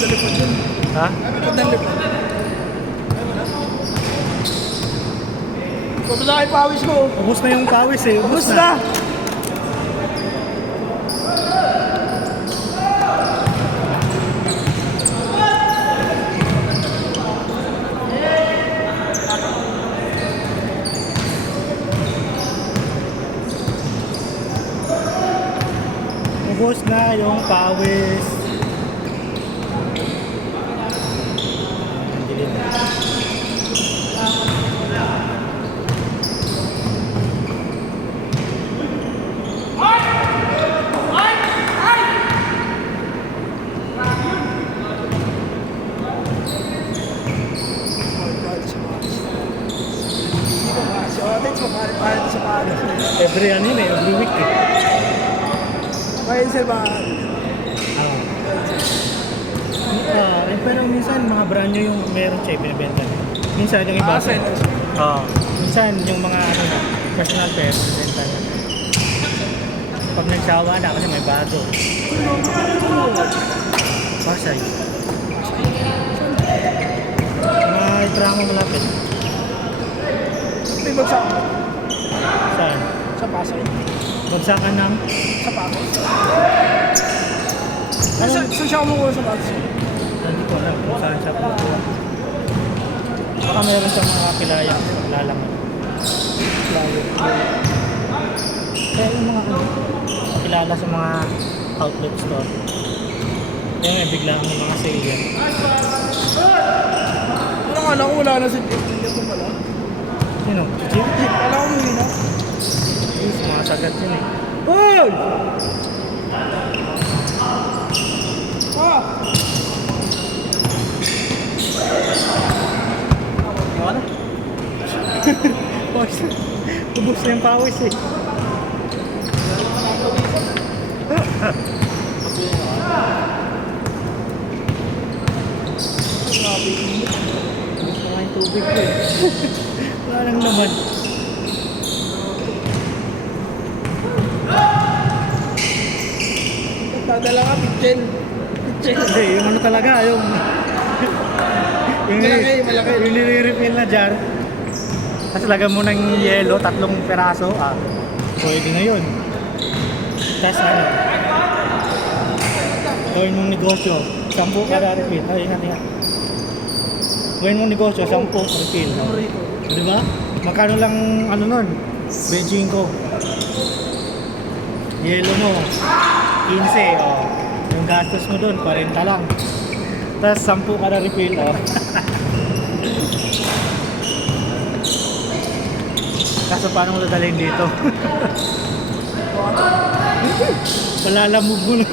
Lipad yun. Ha? Lipad ng lipad. Kumusta kayo pawis ko? Ubus na yung pawis eh. Ubus Kumusta? na. Ubus na yung pawis. Ang dilim. Every ano yun eh, every week eh. Kaya sir ba? Pero minsan mga brand new yung meron siya binibenta niya. Minsan yung iba. Minsan yung mga ano na, personal pair, binibenta niya. Pag nagsawa na kasi may bago. Pasay. Mga itramo malapit. Ito bagsak mo. Saan? Sa Pasay. Bagsakan ng Sa Pasay. Saan siya kumukuha sa Pasay? hindi ko alam kung saan siya pupunta. Baka meron siyang mga kilayang lalaman. Kaya yung mga ano, kilala sa mga outlet store. Kaya may biglaan ng mga sale yan. Ano nga lang, wala na si Jeff. Hindi ko pala. Sino? Jeep? Wala ko muli na. Yes, mga sagat yun eh. Hoy! Ah! Ano? Pawis. Ubus na yung pawis eh. Ubus na nga yung tubig ko eh. Wala nang naman. Dadala ka, pitchen. Pitchen. Hindi, yung ano talaga, yung... Malaki. Yung nire-refill na jar. Tapos lagyan mo ng yelo, 3 peraso. Pwede na yun. Tapos ano, gawin mong negosyo, 10 kada refill. Ay, ingat. Gawin mong negosyo, 10 refill. Di ba? Magkano lang, ano nun, benching ko. Yelo mo, 15, oh. Yung gastos mo dun, 40 lang. Tapos 10 kada refill, oh. Kaso paano mo dadalhin dito? Palalamog mo na.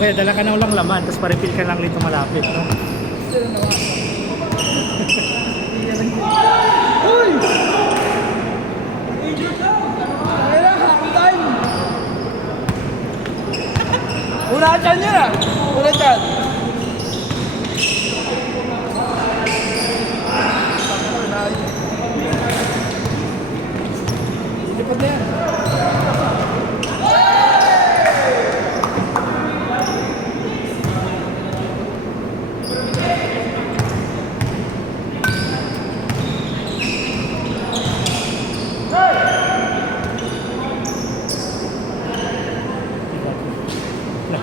Okay, dala ka na ulang laman, tapos pa-refill ka lang dito malapit, no? Uy! Kaya happy time! Una dyan yun ah! Una dyan! Lipad na yan!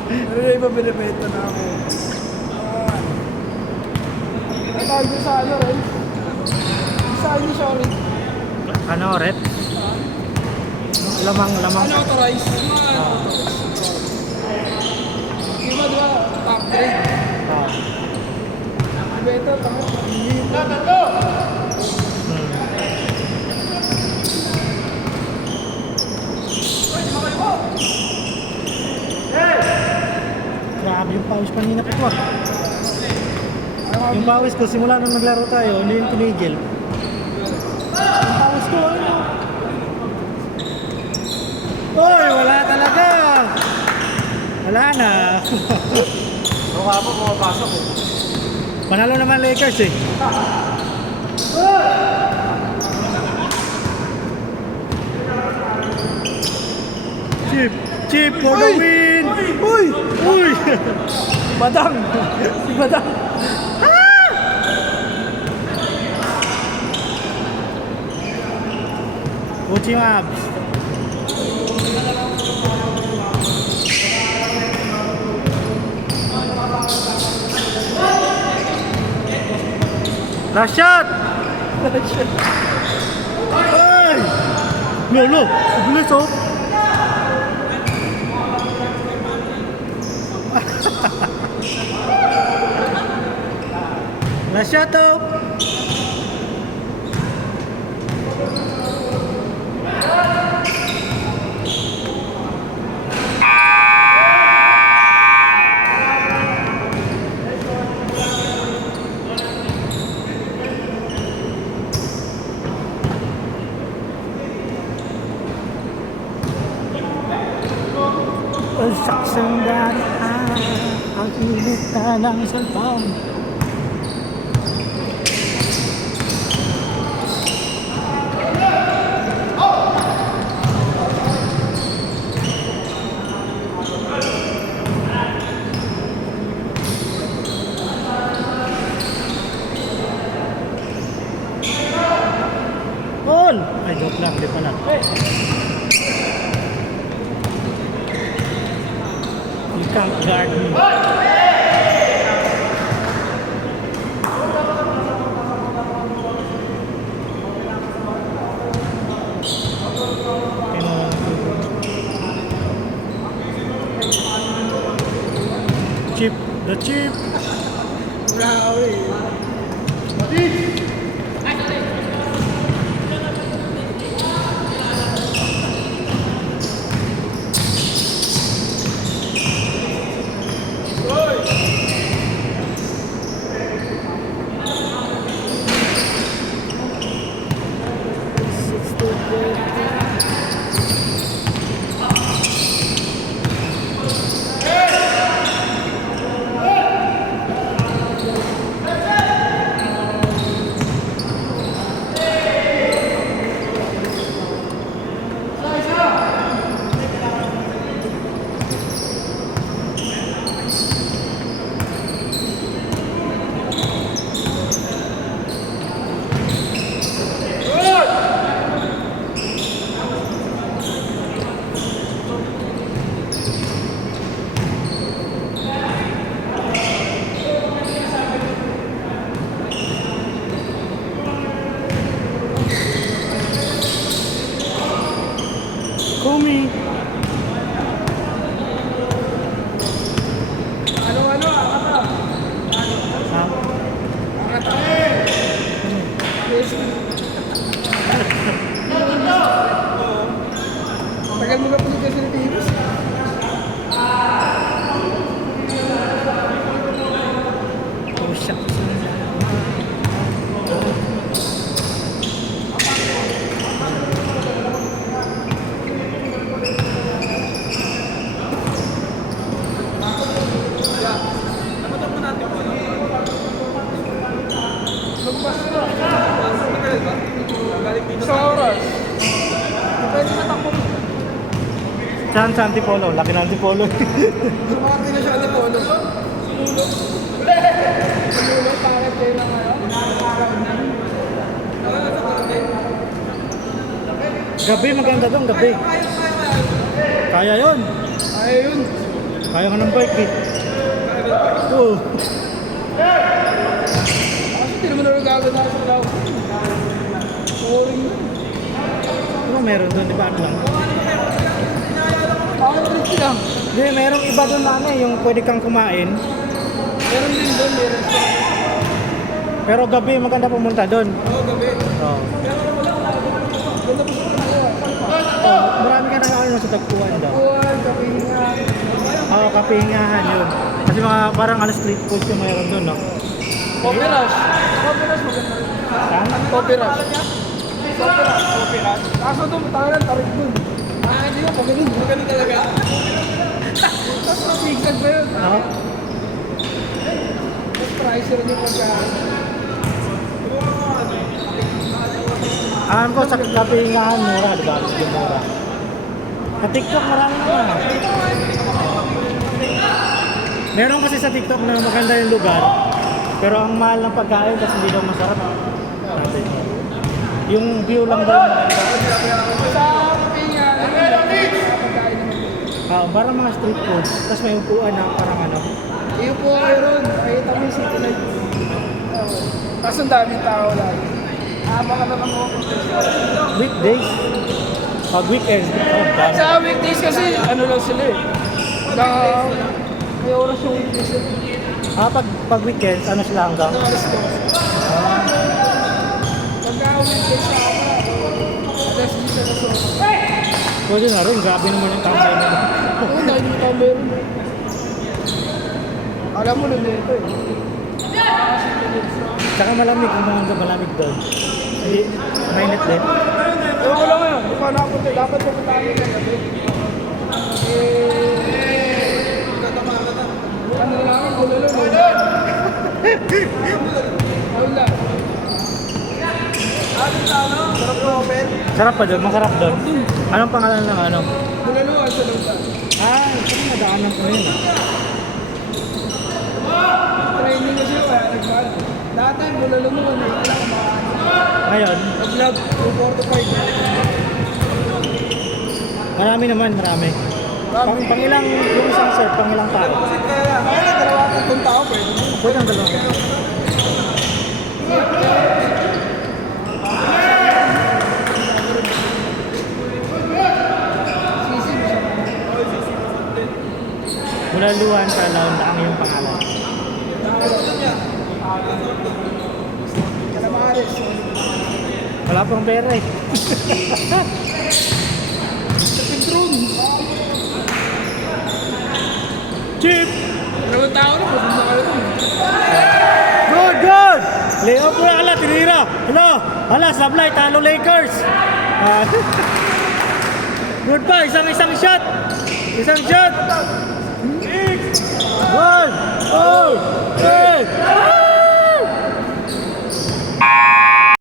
Pero yung iba binibenta na ako. Tawag ko sa ano rin. Sa ano siya rin. Ano, red? Lamang. Unauthorized. Di ba top grade? Diba ito, tama? Tatlo! Grabe yung pawis kanina pa to. Yung pawis ko, simula nung naglaro tayo, hindi yung tumigil. Yung pawis ko, ano? Uy, wala talaga! Wala na. Mukha po pumapasok eh. Panalo naman Lakers eh. Si Chip! Chip for the win! Uy! Uy! Badang! Si Badang! Uchi Mabs! Last shot! Ay! Lolo! Bilis oh! Last shot oh! Ang saksang daraan, ang init na ng salpang. All! Ay, joke lang, di pala. You can't guard me. Chip, the chip. Kumi. Ano? Ha? Tagal mo ka pulit kasi ng Pilipinas. Oh, shucks. Sa oras. Pwede na takbo. Saan sa Antipolo? Laki ng Antipolo. Sumakati na siya ni Polo. Sulo, parang kayo na ngayon. Gabi, maganda doon, gabi. Kaya yun. Ayun. Kaya ka ng bike eh. Oo. Kasi hindi naman nagagawin na sa daw. Boring. Diba meron doon, di ba? Ano lang? Bakit trip lang? Hindi, merong iba doon na ano eh, yung pwede kang kumain. Meron din doon, meron siya. Pero gabi, maganda pumunta doon. Oo, gabi. Oo. Ganda po sa kanila. Oh, marami ka na ano sa tagpuan daw. Buwan, kapingan. Oo, kapingahan yun. Kasi mga parang ano street food yung mayroon doon, no? Coffee Rush. Coffee Rush maganda rin. Saan? Coffee Rush. Coffee Rush. Kaso doon, tayo tarik doon. Hindi ko, magaling. Magaling talaga. Tapos mabigzag ba yun? No? Tapos price rin yung pagkain. Alam ko sa kapingahan mura, di ba? Yung mura. Sa TikTok marami naman. Meron kasi sa TikTok na maganda yung lugar, pero ang mahal ng pagkain kasi hindi daw masarap. Sabi niya. Yung view lang daw. Sa Pinga, pagkain naman. Parang mga street food. Tapos may upuan na parang ano. Iyo po kayo ron. Nakita mo yung city light. Tapos ang daming tao lang. Baka naman mo. Weekdays. Pag weekend. Dami. Sa weekdays kasi, ano lang sila eh. May oras yung weekdays eh. Pag weekend, ano sila hanggang? Alas 2. Pagka weekdays sa ako, alas 10 na so. Pwede na rin, grabe naman yung tambay nila. Oo, dahil yung tao meron. Alam mo na nito eh. Tsaka malamig, kung mga malamig doon. Hindi, mainit din. Ewan ko lang ngayon, kung paano ako punta, dapat pupunta kami ng gabi. Ano na lang, bulalo. Wala. Sarap na open. Sarap pa doon, masarap doon. Anong pangalan ng ano? Bulalo, sa luta. Ito nadaanan ko yun. Training kasi ako, kaya nagmahal. Dati, bulalo mo, wala akong makaano. Ngayon, Nag-vlog, 245. marami naman, marami. Pang ilang, yung isang set, pang ilang tao. Kasi kaya, dalawa kong tao, pwede. Pwede ang dalawa. Mula luwan sa laon na ang iyong pangalan. Calamares. Wala pang pera eh. Petron. Chip! Dalawang tao na, pupunta kayo rin. Good, good! Leo po ala, tinira. Hello! Hala, sablay, talo Lakers. Good pa, isang shot. Isang shot.